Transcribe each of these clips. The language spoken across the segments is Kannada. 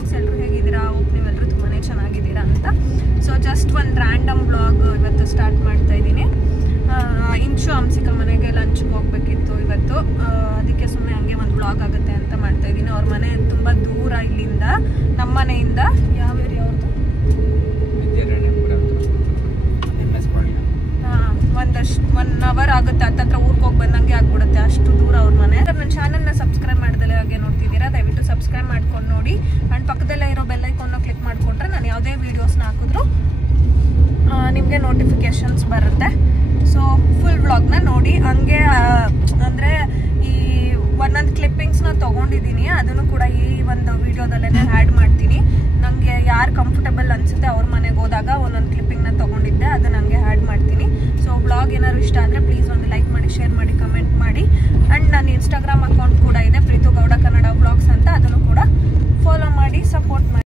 ವ್ಲಾಗ್ಸ್. ಎಲ್ಲರೂ ಹೇಗಿದ್ದೀರಾ? ಹೋಪ್ ನೀವೆಲ್ಲರೂ ತುಂಬಾ ಚೆನ್ನಾಗಿದ್ದೀರಾ ಅಂತ. ಸೊ ಜಸ್ಟ್ ಒಂದು ರ್ಯಾಂಡಮ್ ವ್ಲಾಗ್ ಇವತ್ತು ಸ್ಟಾರ್ಟ್ ಮಾಡ್ತಾ ಇದ್ದೀನಿ. ಇಂಚು ಹಂಸಿಕಾ ಮನೆಗೆ ಲಂಚ್ಗೆ ಹೋಗ್ಬೇಕಿತ್ತು ಇವತ್ತು, ಅದಕ್ಕೆ ಸುಮ್ಮನೆ ಹಂಗೆ ಒಂದು ವ್ಲಾಗ್ ಆಗುತ್ತೆ ಅಂತ ಮಾಡ್ತಾ ಇದ್ದೀನಿ. ಅವ್ರ ಮನೆ ತುಂಬ ದೂರ ಇಲ್ಲಿಂದ, ನಮ್ಮ ಮನೆಯಿಂದ. ಯಾವ ಏರಿಯಾ ಅವ್ರದ್ದು? ಒಂದಷ್ಟು 1 ಅವರ್ ಆಗುತ್ತೆ, ಹತ್ತತ್ರ ಊರಿಗೆ ಹೋಗಿ ಬಂದಂಗೆ ಆಗ್ಬಿಡುತ್ತೆ, ಅಷ್ಟು ದೂರ ಅವ್ರ ಮನೆ. ನನ್ನ ಚಾನಲ್ನ ಸಬ್ಸ್ಕ್ರೈಬ್ ಮಾಡ್ದಲೆ ಹಾಗೆ ನೋಡ್ತಿದ್ದೀರಾ, ದಯವಿಟ್ಟು ಸಬ್ಸ್ಕ್ರೈಬ್ ಮಾಡ್ಕೊಂಡು ನೋಡಿ. ಆ್ಯಂಡ್ ಪಕ್ಕದಲ್ಲೇ ಇರೋ ಬೆಲ್ ಐಕಾನ್ನ ಕ್ಲಿಕ್ ಮಾಡಿಕೊಂಡ್ರೆ ನಾನು ಯಾವುದೇ ವೀಡಿಯೋಸ್ನ ಹಾಕಿದ್ರು ನಿಮಗೆ ನೋಟಿಫಿಕೇಶನ್ಸ್ ಬರುತ್ತೆ. ಸೊ ಫುಲ್ ವ್ಲಾಗ್ನ ನೋಡಿ. ಹಂಗೆ ಅಂದರೆ ಈ ಒಂದೊಂದು ಕ್ಲಿಪ್ಪಿಂಗ್ಸ್ನ ತೊಗೊಂಡಿದ್ದೀನಿ, ಅದನ್ನು ಕೂಡ ಈ ಒಂದು ವಿಡಿಯೋದಲ್ಲೇ ಆ್ಯಡ್ ಮಾಡ್ತೀನಿ. ನನಗೆ ಯಾರು ಕಂಫರ್ಟಬಲ್ ಅನಿಸುತ್ತೆ ಅವ್ರ ಮನೆಗೆ ಹೋದಾಗ ಒಂದೊಂದು ಕ್ಲಿಪ್ಪಿಂಗ್ನ ತೊಗೊಂಡಿದ್ದೆ, ಅದು ನನಗೆ ಆ್ಯಡ್ ಮಾಡ್ತೀನಿ. ಸೊ ವ್ಲಾಗ್ ಏನಾದ್ರು ಇಷ್ಟ ಆದರೆ ಪ್ಲೀಸ್ ಒಂದು ಲೈಕ್ ಮಾಡಿ, ಶೇರ್ ಮಾಡಿ, ಕಮೆಂಟ್ ಮಾಡಿ. ಆ್ಯಂಡ್ ನನ್ನ ಇನ್ಸ್ಟಾಗ್ರಾಮ್ ಅಕೌಂಟ್ ಕೂಡ ಇದೆ, ಪ್ರೀತು ಗೌಡ ಕನ್ನಡ ವ್ಲಾಗ್ಸ್ ಅಂತ, ಅದನ್ನು ಕೂಡ ಫಾಲೋ ಮಾಡಿ ಸಪೋರ್ಟ್ ಮಾಡಿ.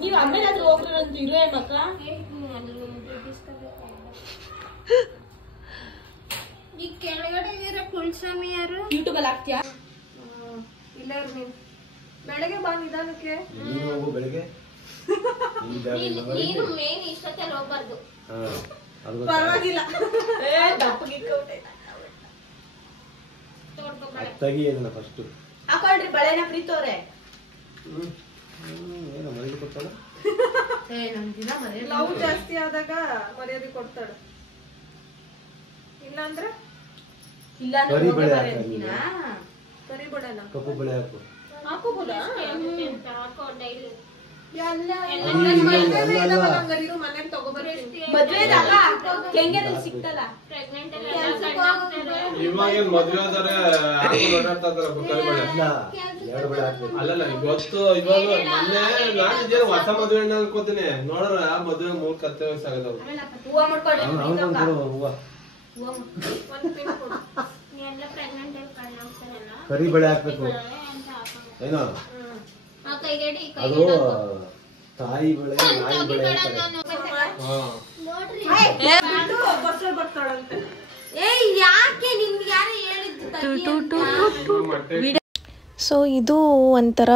ನೀವು ಆಮೇಲೆ ಆದ್ರೂ ಹೋಗ್ರಂತ ಇರೋ ಮಕ್ಕಳ ಈ ಕೆಳಗಡೆ ಇರೋ ಕುಳ್ಸ್ವಾಮಿ ಯಾರು? ಯೂಟ್ಯೂಬ್ ಅಲ್ಲಿ ಹಾಕ್ತೀಯಾ? ಇಲ್ಲ ನೀನು ಬೆಳಗ್ಗೆ ಬಾ ನಿಧಾನಕ್ಕೆ. ನೀನು ಮೇನ್ ಇಷ್ಟೊತ್ತಲ್ಲಿ ಹೋಗ್ಬಾರ್ದು. ಪರವಾಗಿಲ್ಲ, ಹಾಕೊಳ್ರಿ ಬಳೆನ ಪ್ರೀತವ್ರೆ. ಲವ್ ಜಾಸ್ತಿ ಆದಾಗ ಮರ್ಯಾದೆ ಕೊಡ್ತಾಳೆ, ಇಲ್ಲಾಂದ್ರೆ ಇಲ್ಲ ಕರಿ ಬಳೆನ ಕಪ್ಪು ಬಳೆ ಹಾಕು. ಹಾಕೋಬೋದಾ? ಹಾಕೋ ಡೈಲಿ. ಮನೇಲಿ ತಗೋಬರ್ತೀನಿ. ಮದ್ವೆದಲ್ಲ ಕೆಂಗೇರಲ್ಲಿ ಸಿಕ್ತಲ್ಲ. ಪ್ರೆಗ್ನೆಂಟ್ ಇವಾಗೇನ್ ಮದ್ವೆ ಆದ್ರೆ ಅಲ್ಲಲ್ಲ ಇವತ್ತು ಇವಾಗ ಮೊನ್ನೆ ನಾನಿದ್ದೇನೆ ಹೊಸ ಮದ್ವೆ ಅನ್ಕೋತೀನಿ. ನೋಡ್ರ ಮದ್ವೆ 3 ಕತ್ತೆ ವಯಸ್ಸಾಗದವ್. ಹೂವ ಮಾಡ್ಕೊಡ್ರಿ. ಎಲ್ಲ ಪ್ರೆಗ್ನೆಂಟ್ ಕಾಣಿಸ್ತಾರಲ್ಲ, ಕರಿ ಬಳೆ ಹಾಕ್ಬೇಕು. ಏನೋ ಆ ಕೈಗಡಿ ಅದು ತಾಯಿ ಬಳೆ, ನಾಯಿ ಬಳೆ ಅಂತಾರೆ. ಬಸ್ಸಲ್ಲಿ ಬರ್ತಾಳಂತೆ. ಏಯ್ ಯಾಕೆ ನಿನ್ಗೆ ಯಾರು ಹೇಳಿದ್ದು? ಸೊ ಇದು ಒಂಥರ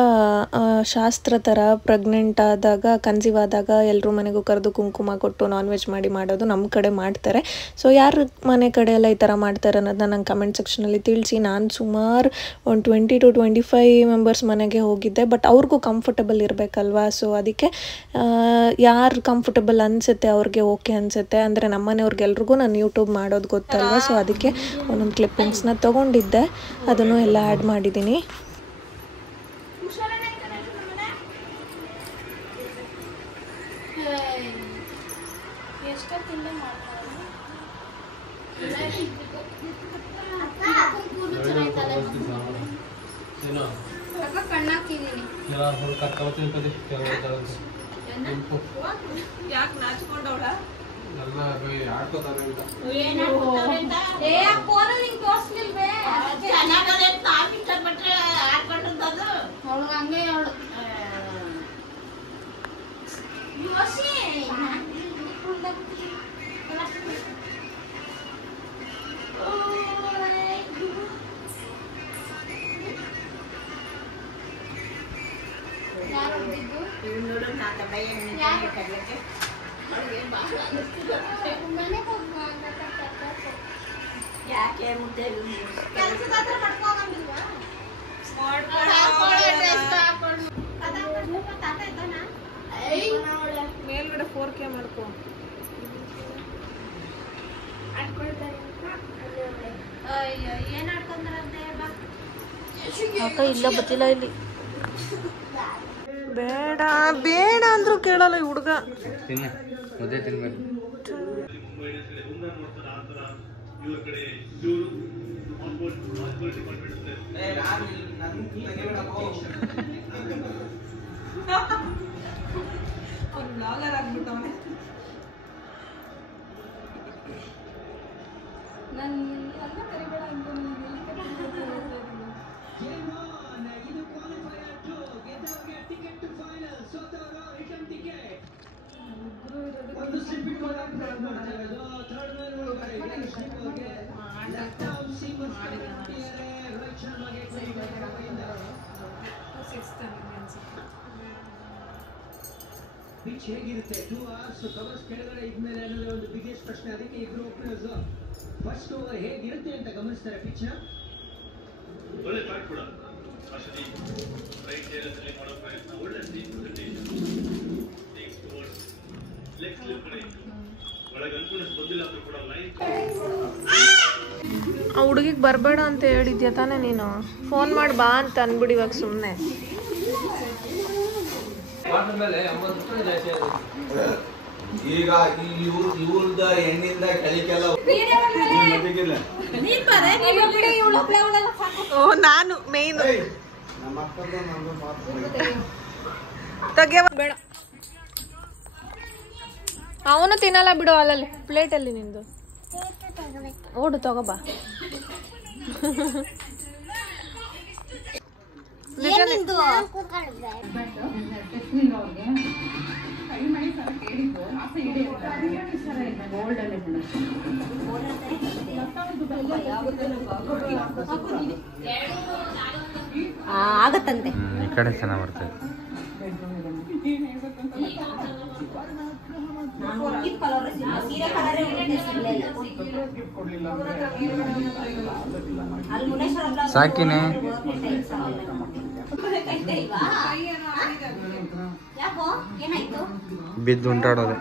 ಶಾಸ್ತ್ರ ಥರ. ಪ್ರೆಗ್ನೆಂಟ್ ಆದಾಗ, ಕನ್ಸೀವ್ ಆದಾಗ ಎಲ್ಲರೂ ಮನೆಗೂ ಕರೆದು ಕುಂಕುಮ ಕೊಟ್ಟು ನಾನ್ ವೆಜ್ ಮಾಡಿ ಮಾಡೋದು ನಮ್ಮ ಕಡೆ ಮಾಡ್ತಾರೆ. ಸೊ ಯಾರ ಮನೆ ಕಡೆ ಎಲ್ಲ ಈ ಥರ ಮಾಡ್ತಾರೆ ಅನ್ನೋದನ್ನ ನಂಗೆ ಕಮೆಂಟ್ ಸೆಕ್ಷನಲ್ಲಿ ತಿಳಿಸಿ. ನಾನು ಸುಮಾರು ಒಂದು 20 to 25 ಮೆಂಬರ್ಸ್ ಮನೆಗೆ ಹೋಗಿದ್ದೆ. ಬಟ್ ಅವ್ರಿಗೂ ಕಂಫರ್ಟಬಲ್ ಇರಬೇಕಲ್ವಾ, ಸೊ ಅದಕ್ಕೆ ಯಾರು ಕಂಫರ್ಟಬಲ್ ಅನಿಸುತ್ತೆ ಅವ್ರಿಗೆ ಓಕೆ ಅನಿಸುತ್ತೆ. ಅಂದರೆ ನಮ್ಮ ಮನೆಯವ್ರಿಗೆಲ್ರಿಗೂ ನಾನು ಯೂಟ್ಯೂಬ್ ಮಾಡೋದು ಗೊತ್ತಲ್ವ, ಸೊ ಅದಕ್ಕೆ ಒಂದೊಂದು ಕ್ಲಿಪ್ಪಿಂಗ್ಸ್ನ ತೊಗೊಂಡಿದ್ದೆ, ಅದನ್ನು ಎಲ್ಲ ಆ್ಯಡ್ ಮಾಡಿದ್ದೀನಿ. ಯಾಕೆ ನಾಚ್ಕೊಂಡವಳ? ಹಂಗೆ ಯಾಕೆ ಮುದ್ದೆ ಕೆಲಸದ ಹತ್ರ ಮಾಡ್ಕೊಂಡ್ಬಿಲ್ವಾ? ಮೇಲ್ಗಡೆ 4K ಮಾಡ್ಕೊ. ಏನ್ ಆಡ್ಕೊಂಡ್ರಂತೆ? ಅಕ್ಕ ಇಲ್ಲ ಬತ್ತಿಲ್ಲ ಇಲ್ಲಿ. ಬೇಡ ಬೇಡ ಅಂದ್ರೂ ಕೇಳಲ್ಲ ಈ ಹುಡುಗ. ಮುದ್ದೆ ತಿನ್ಬೇಕು. ಇಬ್ರು ಇರೋದಕ್ಕೆ ಹೇಗಿರುತ್ತೆ 2 hours ಕವರ್ಸ್ ಕೆಳಗಡೆ ಇದ್ಮೇಲೆ ಅನ್ನೋದೇ ಒಂದು ಬಿಗ್ಗೆಸ್ಟ್ ಪ್ರಶ್ನೆ. ಅದಕ್ಕೆ ಇಬ್ರು ಓಪನರ್ಸ್ ಫಸ್ಟ್ ಓವರ್ ಹೇಗಿರುತ್ತೆ ಅಂತ ಗಮನಿಸ್ತಾರೆ ಪಿಚ್ ನ. ಒಳ್ಳೆ ಬ್ಯಾಟ್ ಕೂಡ ಅಷ್ಟೇ ರೈಟ್ ಏರಿಯಾದಲ್ಲಿ ಮಾಡೋ ಪ್ರಯತ್ನ, ಒಳ್ಳೆ steep presentation, takes towards leg slip ಕಡೆ ಒಳಗೆ ಅನ್ಕೂಲಸ್ ಬಂದಿಲ್ಲ ಅಂತ ಕೂಡ ಲೈನ್. ಆ ಹುಡುಗಿಗೆ ಬರಬೇಡ ಅಂತ ಹೇಳಿದ್ಯಾ ತಾನೇ ನೀನು? ಫೋನ್ ಮಾಡಿ ಬಾ ಅಂತ ಅನ್ಬಿಡಿ ಇವಾಗ ಸುಮ್ಮನೆ. ಈಗ ಇವ್ರದ ಎಣ್ಣಿಂದ ಕಲಿಕೆಲ್ಲ ನಾನು ಮೇನ್ ತೆಗಿಯ ಬೇಡ, ಅವನು ತಿನ್ನಲ್ಲ ಬಿಡು. ಅಲ್ಲಲ್ಲಿ ಪ್ಲೇಟಲ್ಲಿ ನಿಂದು ಓಡು ತಗೋಬಾ. ಆಗತ್ತಂತೆ. ಈ ಕಡೆ ಚೆನ್ನಾಗಿ ಬರ್ತದೆ. ಸಾಕಿನೇ ಬಿದ್ದು ಉಂಟಾಡೋದು.